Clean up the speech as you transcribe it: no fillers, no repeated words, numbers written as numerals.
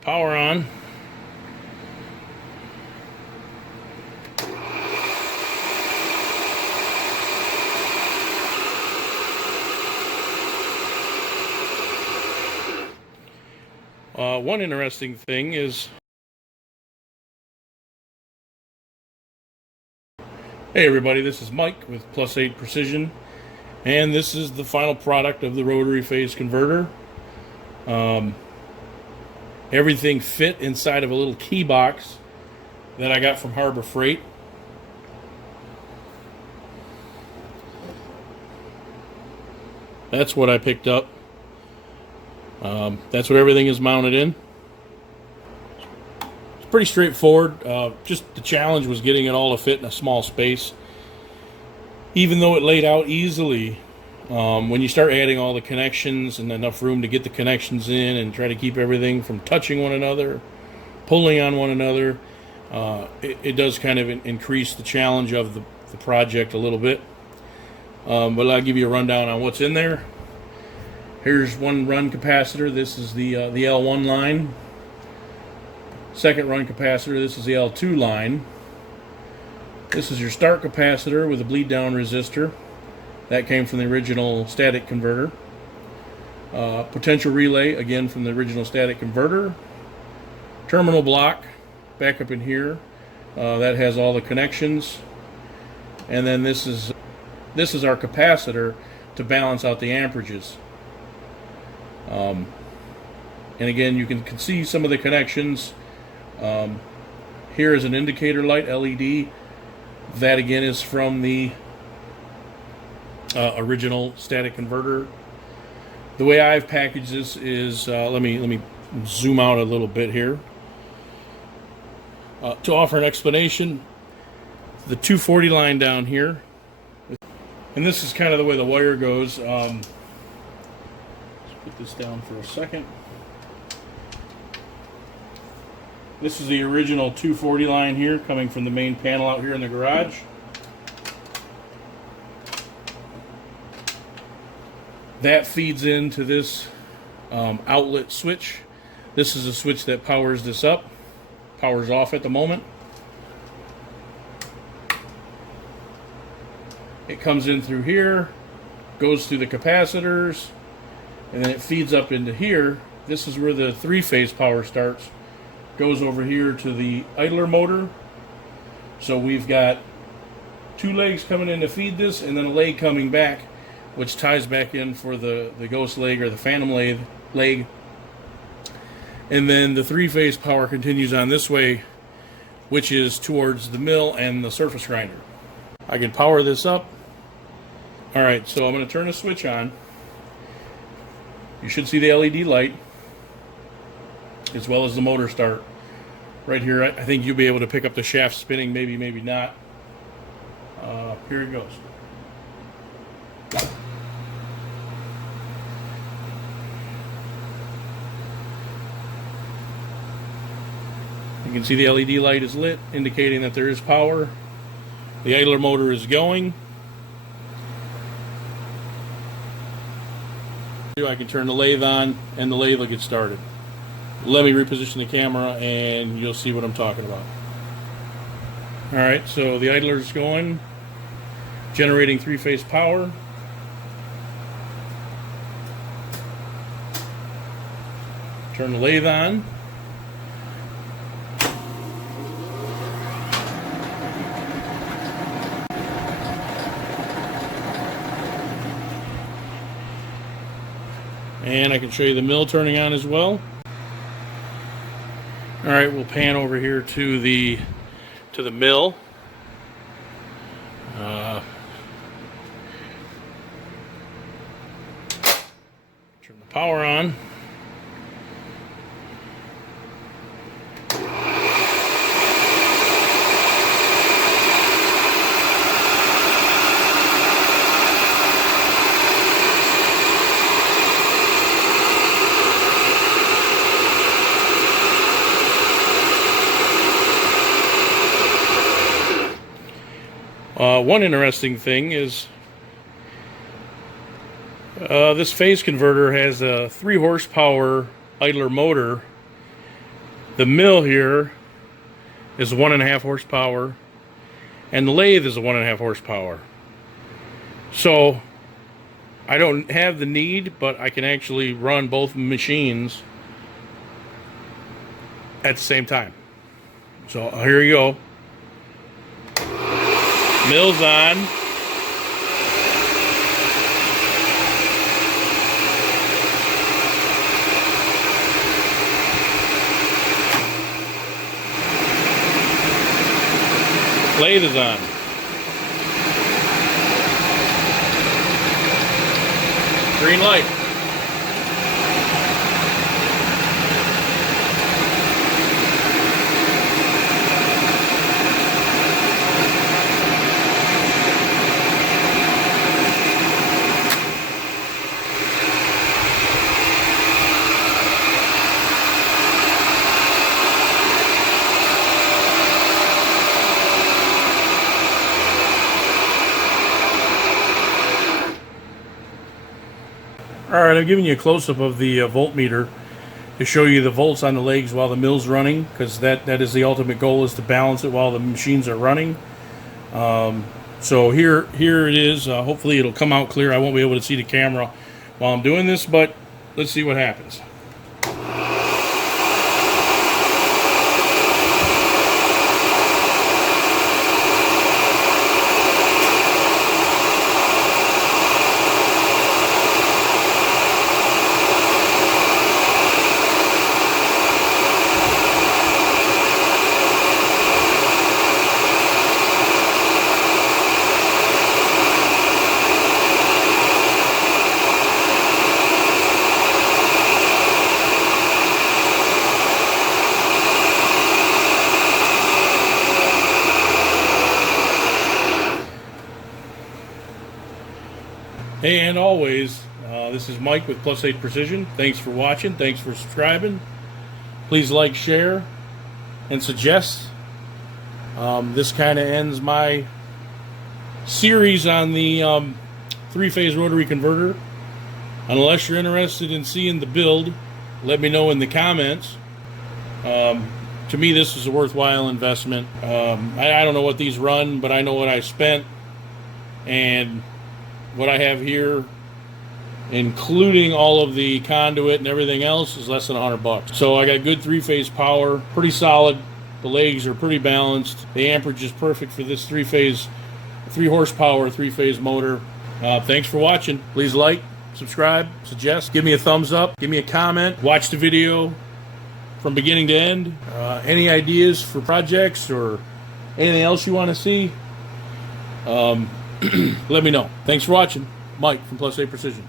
Power on. One interesting thing is, hey everybody, this is Mike with +8 Precision, and this is the final product of the rotary phase converter. Everything fit inside of a little key box that I got from Harbor Freight. That's what I picked up. That's what everything is mounted in. It's pretty straightforward. Just the challenge was getting it all to fit in a small space. Even though it laid out easily, when you start adding all the connections and enough room to get the connections in and try to keep everything from touching one another, pulling on one another, it does kind of increase the challenge of the project a little bit. But I'll give you a rundown on what's in there. Here's one run capacitor. This is the L1 line. Second run capacitor. This is the L2 line. This is your start capacitor with a bleed down resistor. That came from the original static converter. Potential relay, again from the original static converter. Terminal block, back up in here. That has all the connections. And then this is our capacitor to balance out the amperages. And again, you can see some of the connections. Here is an indicator light, LED. That again is from the original static converter. The way I've packaged this is, let me zoom out a little bit here. To offer an explanation, the 240 line down here, and this is kind of the way the wire goes. Let's put this down for a second. This is the original 240 line here, coming from the main panel out here in the garage. That feeds into this outlet switch. This is a switch that powers this up. Powers off at the moment. It comes in through here, goes through the capacitors, and then it feeds up into here. This is where the three-phase power starts. Goes over here to the idler motor. So we've got two legs coming in to feed this, and then a leg coming back, which ties back in for the ghost leg or the phantom leg. And then the three-phase power continues on this way, which is towards the mill and the surface grinder. I can power this up. Alright, so I'm going to turn the switch on. You should see the LED light, as well as the motor start. Right here, I think you'll be able to pick up the shaft spinning, maybe not. Here it goes. You can see the LED light is lit, indicating that there is power. The idler motor is going. I can turn the lathe on, and the lathe will get started. Let me reposition the camera, and you'll see what I'm talking about. Alright, so the idler is going, generating three-phase power. Turn the lathe on. And I can show you the mill turning on as well. Alright, we'll pan over here to the mill. Turn the power on. One interesting thing is this phase converter has a 3 horsepower idler motor The mill here is 1.5 horsepower, and the lathe is a 1.5 horsepower. So I don't have the need, but I can actually run both machines at the same time. So here you go. Mill's on. Lathe is on. Green light. Alright, I'm giving you a close-up of the voltmeter to show you the volts on the legs while the mill's running, because that is the ultimate goal, is to balance it while the machines are running. So here it is. Hopefully it'll come out clear. I won't be able to see the camera while I'm doing this, but let's see what happens. Hey, and always, this is Mike with +8 Precision. Thanks for watching. Thanks for subscribing. Please like, share, and suggest. This kind of ends my series on the 3-phase rotary converter. Unless you're interested in seeing the build, let me know in the comments. To me, this is a worthwhile investment. I don't know what these run, but I know what I spent. And what I have here, including all of the conduit and everything else, is less than $100. So I got good 3-phase power, pretty solid. The legs are pretty balanced. The amperage is perfect for this 3-phase, 3 horsepower, 3-phase motor. Thanks for watching. Please like, subscribe, suggest, give me a thumbs up, give me a comment, watch the video from beginning to end. Any ideas for projects or anything else you want to see? Let me know. Thanks for watching. Mike from +8 Precision.